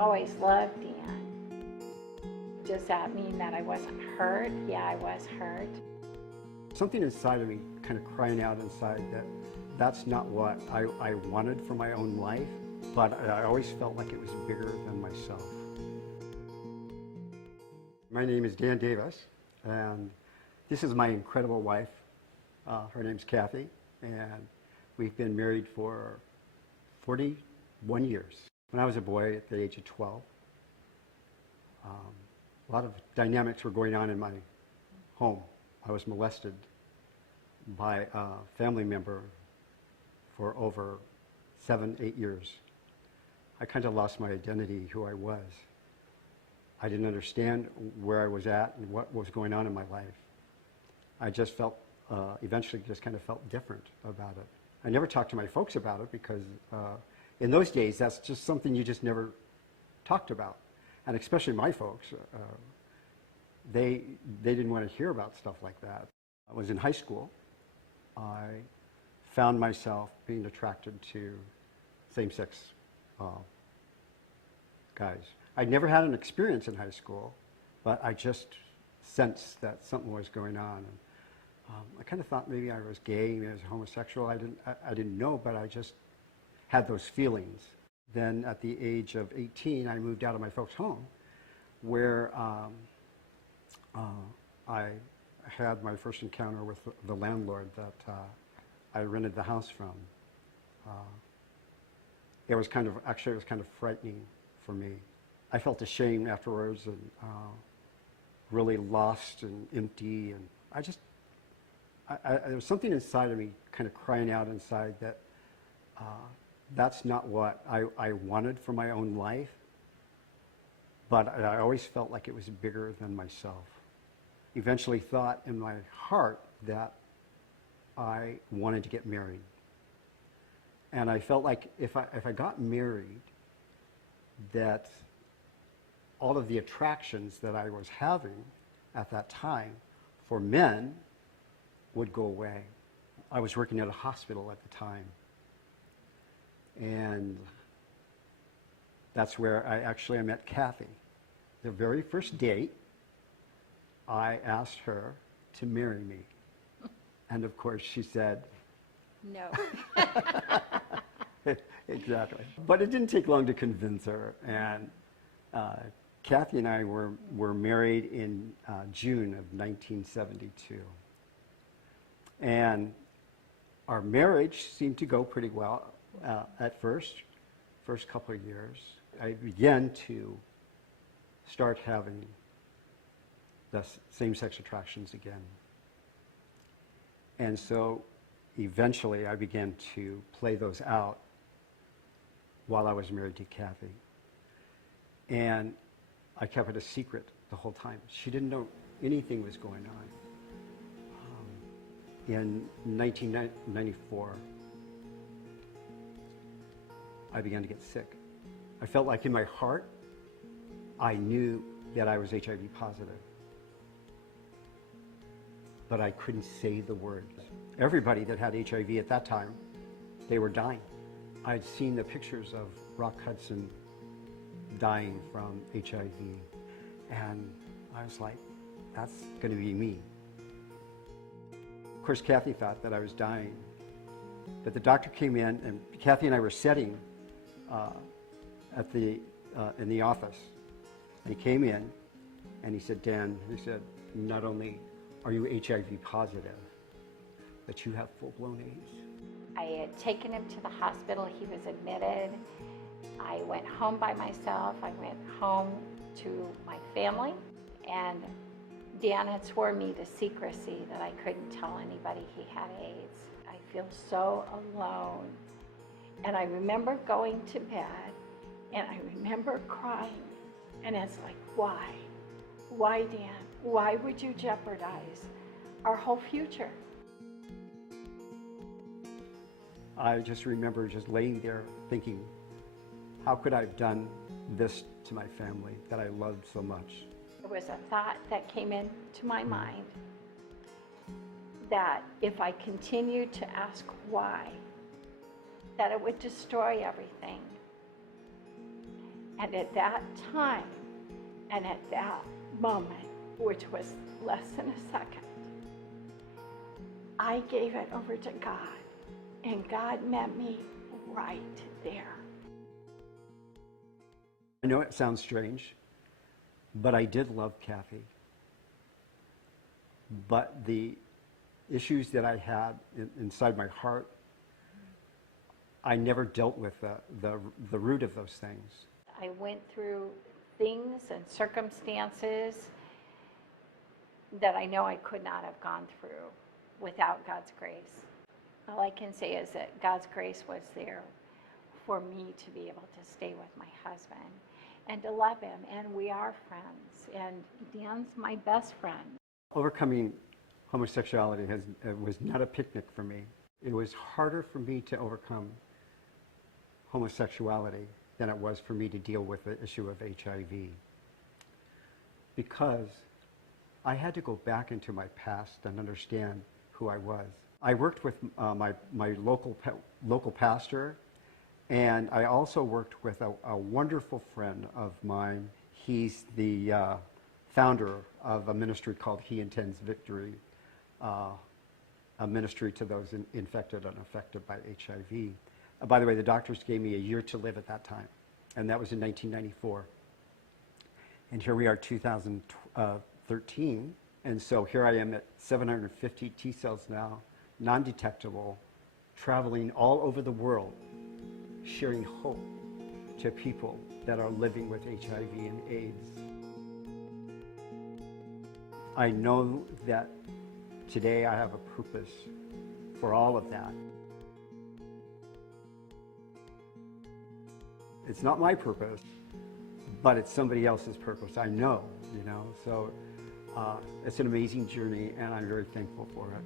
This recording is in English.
always loved Dan. Does that mean that I wasn't hurt? Yeah, I was hurt. Something inside of me kind of crying out inside that that's not what I wanted for my own life, but I always felt like it was bigger than myself. My name is Dan Davis, and this is my incredible wife. Her name's Cathy, and we've been married for 41 years. When I was a boy at the age of 12, a lot of dynamics were going on in my home. I was molested by a family member for over 7-8 years. I kind of lost my identity, who I was. I didn't understand where I was at and what was going on in my life. I just felt, eventually just kind of felt different about it. I never talked to my folks about it because in those days, that's just something you just never talked about. And especially my folks, they didn't want to hear about stuff like that. I was in high school. I found myself being attracted to same-sex guys. I'd never had an experience in high school, but I just sensed that something was going on. And, I kind of thought maybe I was gay, maybe I was homosexual. I didn't know, but I just had those feelings. Then at the age of 18, I moved out of my folks' home, where I had my first encounter with the landlord that I rented the house from. It was kind of frightening for me. I felt ashamed afterwards and really lost and empty, and there was something inside of me kind of crying out inside that that's not what I wanted for my own life, but I always felt like it was bigger than myself. Eventually thought in my heart that I wanted to get married. And I felt like if I got married, that all of the attractions that I was having at that time for men would go away. I was working at a hospital at the time. And that's where I met Cathy. The very first date, I asked her to marry me. And of course she said, No. Exactly. But it didn't take long to convince her. And Cathy and I were married in June of 1972. And our marriage seemed to go pretty well at first couple of years. I began to start having the same-sex attractions again. And so eventually I began to play those out while I was married to Cathy. And I kept it a secret the whole time. She didn't know anything was going on. In 1994, I began to get sick. I felt like in my heart, I knew that I was HIV positive, but I couldn't say the words. Everybody that had HIV at that time, they were dying. I'd seen the pictures of Rock Hudson dying from HIV, and I was like, that's going to be me. Of course, Cathy thought that I was dying, but the doctor came in, and Cathy and I were sitting in the office. And he came in, and he said, Dan, he said, not only are you HIV positive, but you have full-blown AIDS. I had taken him to the hospital. He was admitted. I went home by myself. I went home to my family, and Dan had sworn me to secrecy that I couldn't tell anybody he had AIDS. I feel so alone. And I remember going to bed, and I remember crying. And it's like, why? Why, Dan? Why would you jeopardize our whole future? I just remember just laying there thinking, how could I have done this to my family that I loved so much? There was a thought that came into my mind that if I continued to ask why, that it would destroy everything. And at that time, and at that moment, which was less than a second, I gave it over to God, and God met me right there. I know it sounds strange, but I did love Cathy. But the issues that I had inside my heart, I never dealt with the root of those things. I went through things and circumstances that I know I could not have gone through without God's grace. All I can say is that God's grace was there for me to be able to stay with my husband and to love him, and we are friends, and Dan's my best friend. Overcoming homosexuality was not a picnic for me. It was harder for me to overcome homosexuality than it was for me to deal with the issue of HIV, because I had to go back into my past and understand who I was. I worked with my local pastor, and I also worked with a wonderful friend of mine. He's the founder of a ministry called He Intends Victory, a ministry to those infected and affected by HIV. By the way, the doctors gave me a year to live at that time, and that was in 1994. And here we are, 2013, and so here I am at 750 T cells now, non-detectable, traveling all over the world, sharing hope to people that are living with HIV and AIDS. I know that today I have a purpose for all of that. It's not my purpose, but it's somebody else's purpose. I know, so it's an amazing journey, and I'm very thankful for it.